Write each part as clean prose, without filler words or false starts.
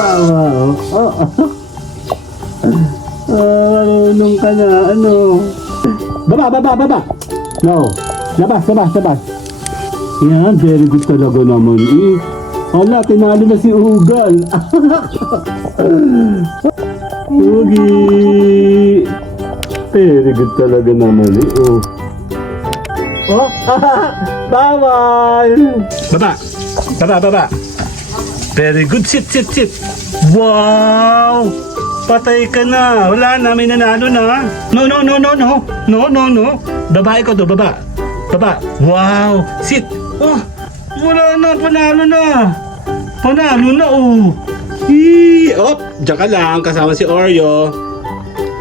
Tawa, oh. Marunong ka na, ano? Baba! No. Labas. Yan, very good talaga naman eh. Hala, tinalo na si Ugal. Ugi. Very good talaga naman eh. Oh, bawal. Baba. Very good, sit. Wow! Patay ka na. Wala na, may nanalo na. No. Babae ko to, baba. Wow! Sit! Oh! Wala na, panalo na, oh! Op! Diyan ka lang, kasama si Oreo.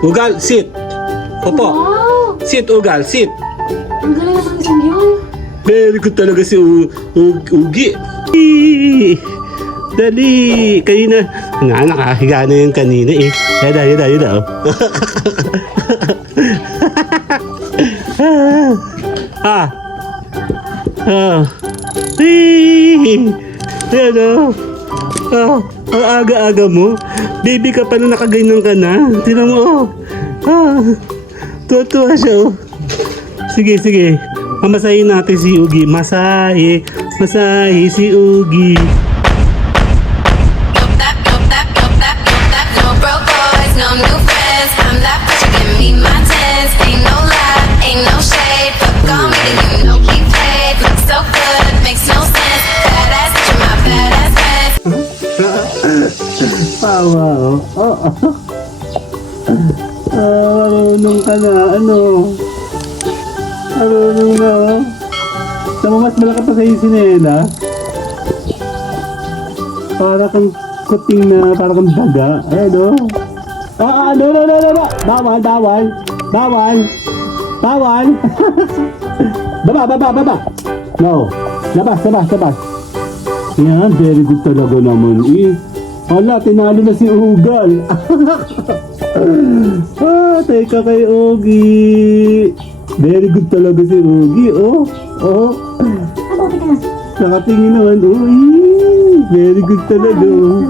Ugal, sit! Opo! Wow! Sit, Ugal, sit! Ang galing naman isang yun. Very good talaga si Ugi. Dali! Kanina, nakahiga na yung kanina eh. Yada, oh. Hello. Ang aga-aga mo. Baby ka pa na nakaganyan ka na. Tignan mo, tuwa siya, oh. Sige. Mamasahin natin si Ugi. Masahe si Ugi. No broke boys, no new friends. I'm that bitch, you give me my tens. Ain't no lie, ain't no shade. Fuck on me, then you know he paid. Look so good, makes no sense. Badass bitch, you're my badass friend. Wow. Marunong ka na, ano? Marunong na, oh. Tama, mas malaki pa sa isinela. Para kang kuting na, para kang daga. Ayan, oh. No. Bawal. Baba. No. Labas. Yan, very good talaga naman eh. Hala, tinalo na si Ugal. Teka kay Ugi. Very good talaga si Ugi, oh. Ano, tika na. Nakatingin naman, very good talaga, oh.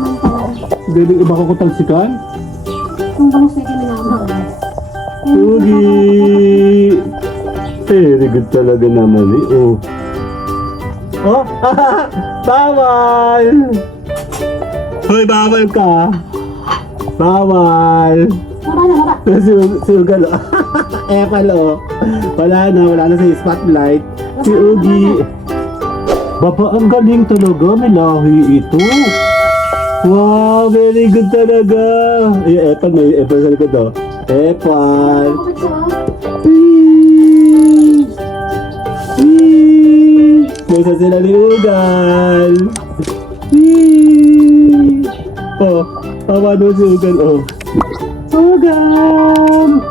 Galing iba ko talsikan. Kung bangus na kiminamang. Ugi. Very good talaga naman eh, oh. Bawal! Hoy, bawal ka! Bawal! Baba. Si Ugal, oh. Palo. Wala na sa spotlight. Si Ugi. Baba, ang galing talaga. May lahi ito. Wow, very good talaga. Epal, may epal sa likod, oh. Epal. Bakit siya? Nasa sila ni Ugal. Oh, tawa doon si Ugal, oh. Ugal!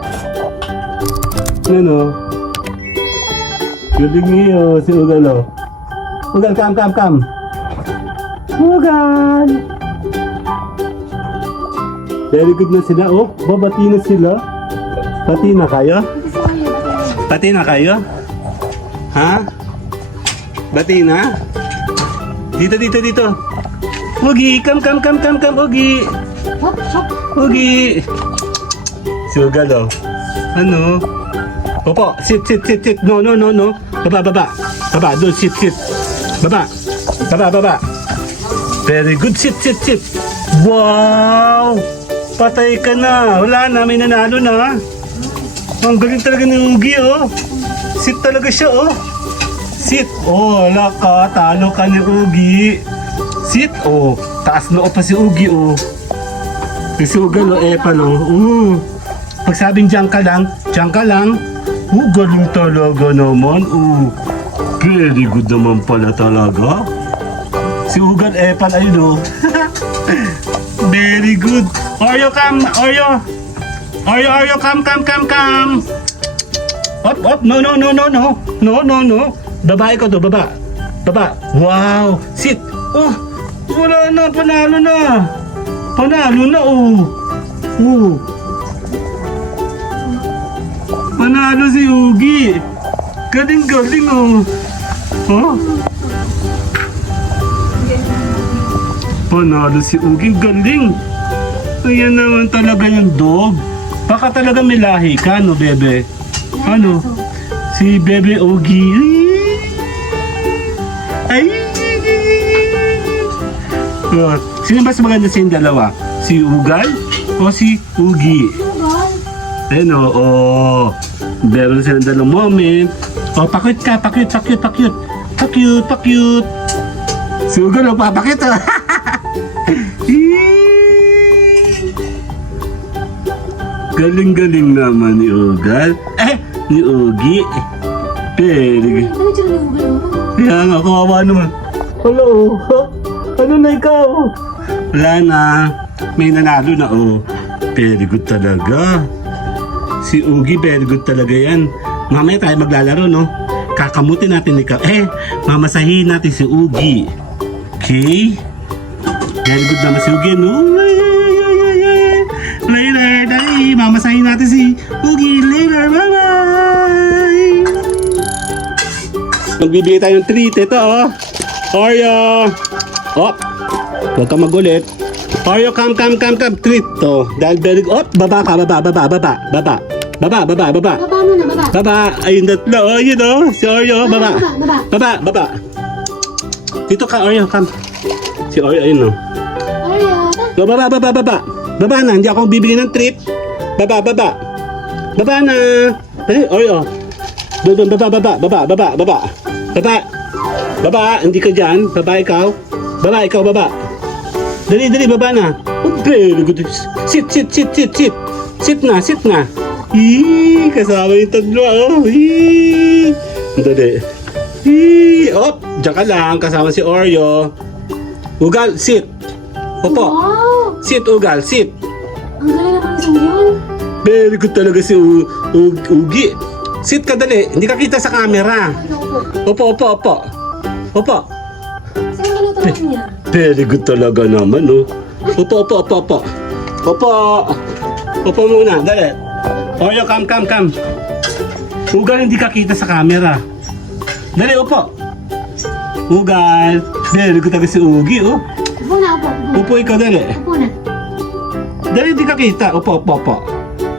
Ano? Galing niyo si Ugal, oh. Ugal, come. Ugal! Very good na sila, oh. Babati na sila. Pati na kayo? Ha? Bati na? Dito. Ugi, come, Ugi. Ugi. Si Ugal, oh. Ano? Opo, sit. No. Baba, doon, sit. Baba. Very good, sit. Wow! Patay ka na. Wala na, may nanalo na. Ang galing talaga ng Ugi, oh. Sit talaga siya, oh. Sit. Oh, wala ka. Talo ka ni Ugi. Sit. Oh, taas na pa si Ugi, oh. Si Ugal, oh, epal, oh. Pag sabing diyan ka lang. Galing talaga naman, oh. Very good naman pala talaga. Si Ugal, epal, ayun, oh. Very good. Oreo, come. Oreo, come. Op. No. Babae ko to, baba. Wow. Sit. Oh, wala na, panalo na, oh. Panalo si Ugi. Galing, oh. Panalo si Ugi. Galing. Ayan naman talaga yung dog. Baka talaga may lahi ka, no, bebe? Ano? Si Bebe Ugi. Ay! Oh, sino mas maganda sa yung dalawa? Si Ugal o si Ugi? Ugal. Ayun o, oh. Meron silang dalawang moment. Oh, pakit ka, pakit. Si Ugal, oh, papakit oh. Galing-galing naman ni Ugal. Ni Ugi. Pero, Ano dyan yung ugal mo? kaya nga, kawawa naman. Hello, ano na ikaw? Wala na. May nanalo na, oh. Very good talaga. Si Ugi, very good talaga yan. Mamaya tayo maglalaro, no? Kakamutin natin ikaw. Mamasahin natin si Ugi. Okay? Very good naman si Ugi, no? Later, dali. Mamasahin natin si Ugi. Later, bye-bye! Magbibigay tayo ng treat. Ito, oh. Oreo. Oh. Huwag ka magulit. Oreo, come. Treat to. Dahil very good. Oh, baba ka, baba. Baba Baba mo na, baba. Baba. Ayun, tatlo. Oh, yun, oh. Si Oreo, baba. Baba. Dito ka, Oreo, come. Si Oreo, ayun, oh. Oreo. So, baba. Baba na, hindi ako bibigyan ng treat. Baba. Baba na. Oreo. Doon, baba. Baba, hindi ka dyan. Baba, ikaw. Baba. Dali, baba na. Oh, very good. Sit. Sit na. Kasama yung tatlo, oh. Dali. Diyan ka lang. Kasama si Oreo. Ugal, sit. Opo. Wow. Sit, Ugal, sit. Ang galing naman isang yun. Very good talaga si Ugi. Sit ka dali. Hindi ka kita sa camera. Opo. Saan ka lutuan niya? Very good talaga naman, oh. Opo. Opo muna, dali. Oreo, come. Ugal, hindi ka kita sa camera. Dali, opo. Ugal. Very good talaga si Ugi, oh. Upo na. Upo ikaw, dali. Upo na. Dali, hindi ka kita. Opo.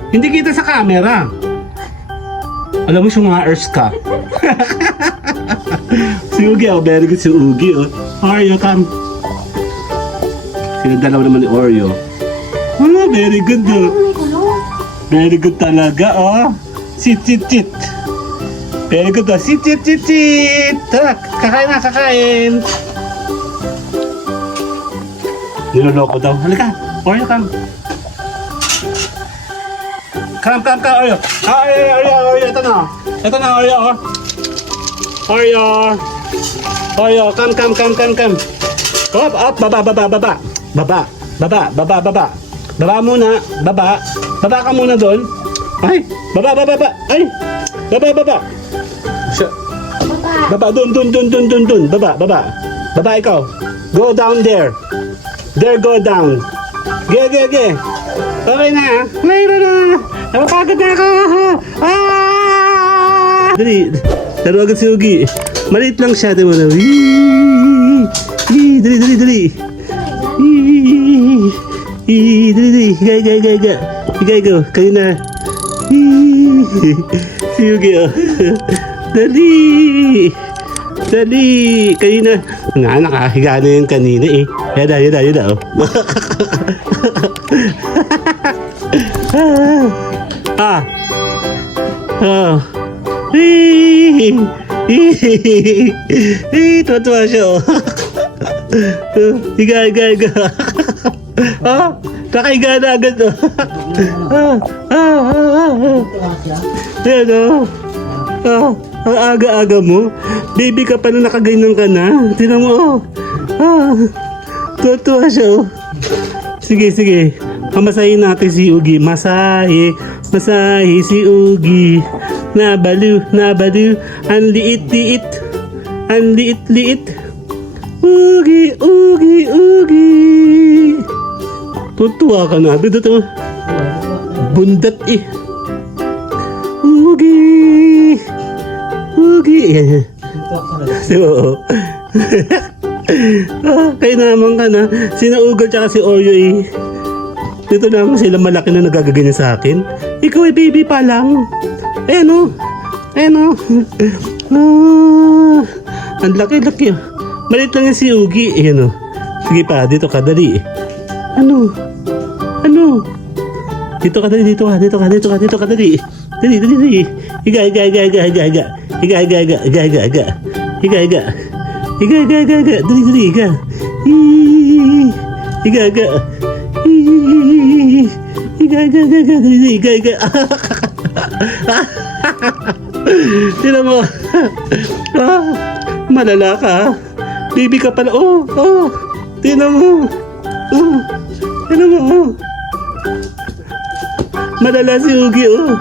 Hindi kita sa camera. Alam mo, sumangers ka. Si Ugi, oh. Very good si Ugi, oh. Oreo, come. Sinadalaw naman ni Oreo. Oh, very good, oh. May kulong. Very good talaga, oh. Sit. Very good, oh. Sit. Tara, kakain. Niloloko daw. Halika, Oreo, come. Come, Oreo. Oreo, ito na, Oreo, oh. Oreo, come. Up, baba. Baba muna, baba ka muna doon. Ay, baba. Ay, baba. Baba, doon. Baba ikaw. Go down there. Go down. Ge. Okay na. Mayroon na. Napapagod na ako. Dali. Laro agad si Ugi. Maliit lang siya. Diba na? Dali. Dali. Higa. Kanina. Si Ugi, oh. Dali. Kanina. Nakahiga na yung kanina, eh. Yada, oh. Tuwa siya, oh. Higa. Nakahiga na agad, oh. Yan, oh. Ang aga-aga mo. Baby ka pa na nakaganyan ka na. Tingnan mo, oh. Tuwa siya, oh. Sige. Pamasahin natin si Ugi. Masahe si Ugi. Nabaliw. Ang liit. Ugi. Tutuwa ka na. Dito. Bundat, eh. Ugi. So, Kaya naman ka na. Sina Ugal tsaka si Oreo eh. Dito naman sila malaki na nagagaganyan sa akin. Ikaw ay baby pa lang. Ayan o. Ayan o. Ang laki-laki. Maliit lang yung si Ugi. Ayan o. Sige pa, dito ka, dali. Ano? Ano? Dito ka, dali, dito ka, dito ka, dito ka, dito ka, dali. Dali, dali, dali. Higa, higa, higa, higa, higa, higa. Higa, higa, higa, higa, higa, higa. Higa, higa. Higa, higa, higa, higa. Dali, dali, higa. Higa, higa. Higa, higa, higa, higa. Dali, dali, higa, higa. Tira mo. Malala ka. Baby ka pala. Oh, oh. Tira mo. Oh. Tira mo, oh. Malala si Ugi, oh.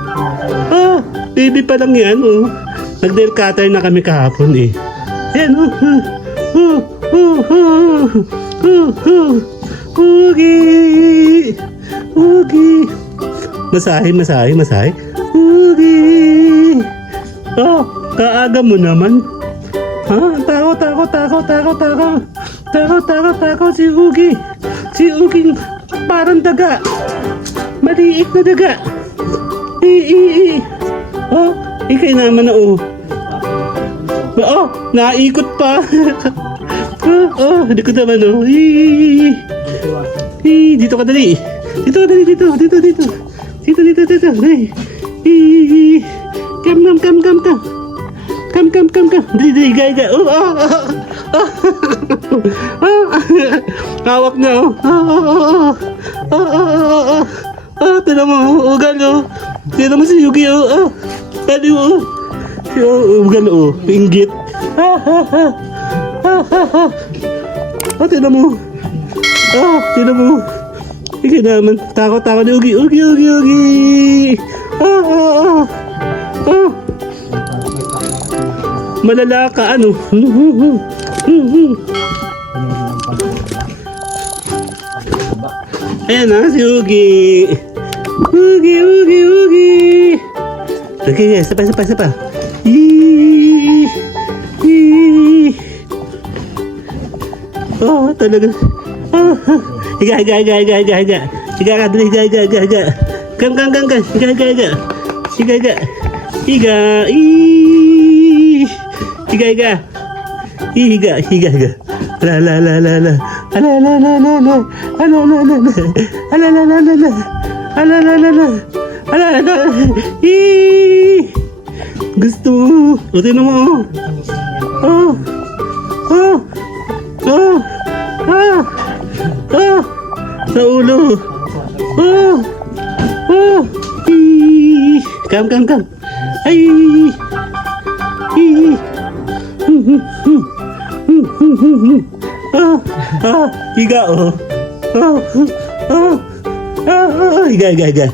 Oh, baby pa lang yan, oh. Nag-nail cutter na kami kahapon, eh. Yan, oh. Oh, oh, oh, oh, oh. Ugi. Ugi. Masahe, masahe, masahe. Ugi. Oh, kaaga mo naman. Ha? Tako, tako, tako, tako, tako. Tako, tako, tako, si Ugi. Si Ugi, parang daga. Maliit na daga. Oh, ikay naman na, oh. Oh, naikot pa. Oh, hindi ko naman, oh. Dito ka dali. Dito ka dali, dito, dito, dito. Dito, dito, dito. Kam, kam, kam, kam, kam. Kam, kam, kam, kam. Dali, dali, higa, higa. Oh, oh, oh. Oh. Hawak na, oh. Oh, oh, oh. Oh, tinan mo, Ugal, oh. Tinan mo si Yugi, oh. Oh, tali mo, oh. Si Ugal, oh. Pinggit. Oh, tinan mo. Oh, tinan mo. Ikaw naman. Takot-takot ni Ugi. Ugi, Ugi, Ugi. Oh, oh, oh. Oh. Malala ka, ano? Ayan na, si Ugi. Ugi, Ugi, Ugi. Okay, sapa, sapa, sapa. Oh, talaga. Oh, higa, higa, higa, higa, higa, higa. Higa ka, dali, higa, higa, higa, higa. Kam, kam, kam, kam. Higa, higa, higa. Higa, higa. Higa, higa, higa. Higa, higa, higa. La, la, la, la, la. Ala, la, la, la, la. Ala, la, la, la. Ala, la, la, la, la. Ala, la, la, la. Ala, la, la. Gusto mo. O, tinan mo. Oh. Oh. Oh. Ah. Ah. Sa ulo. Oh. Oh. Kam, kam, kam. Ay. Ah. Ah. Higa, oh. Oh. Oh. Ah. Higa, higa, higa.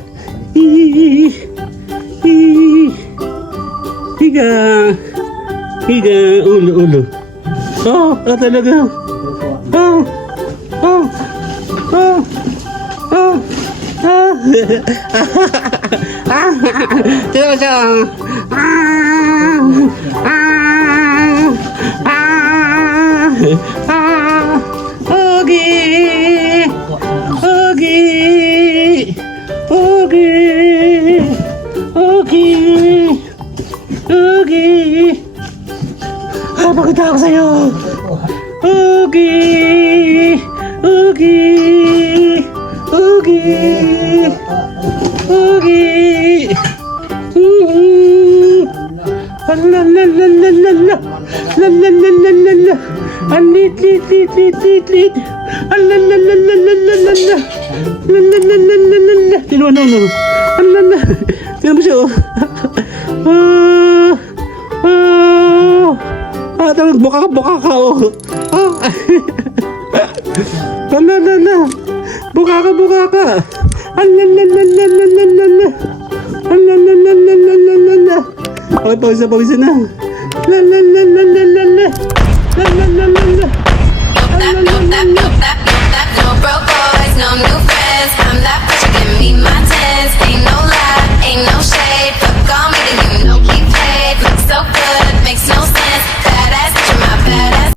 Higa. Higa. Ulo, ulo. Oh, talaga. Oh. Oh. Oh. Oh. Ah. Ah. Tira mo siya. Ah. Ah. Ah. Ah. Ugi. Ugi. Ugi. Ugi. Ugi. Bakit ako sa'yo? Ugi! Ugi! Ugi! Ugi! Alalalala! Lalalala! Alit, lit, lit, lit, lit, lit! Alalalala! Lalalala! Sino ano? Alala! Sino mo siya? Tawag, buka ka, oh. Oh. Ala. Buka ka. Ala. Ala. Okay, pawisa na. La.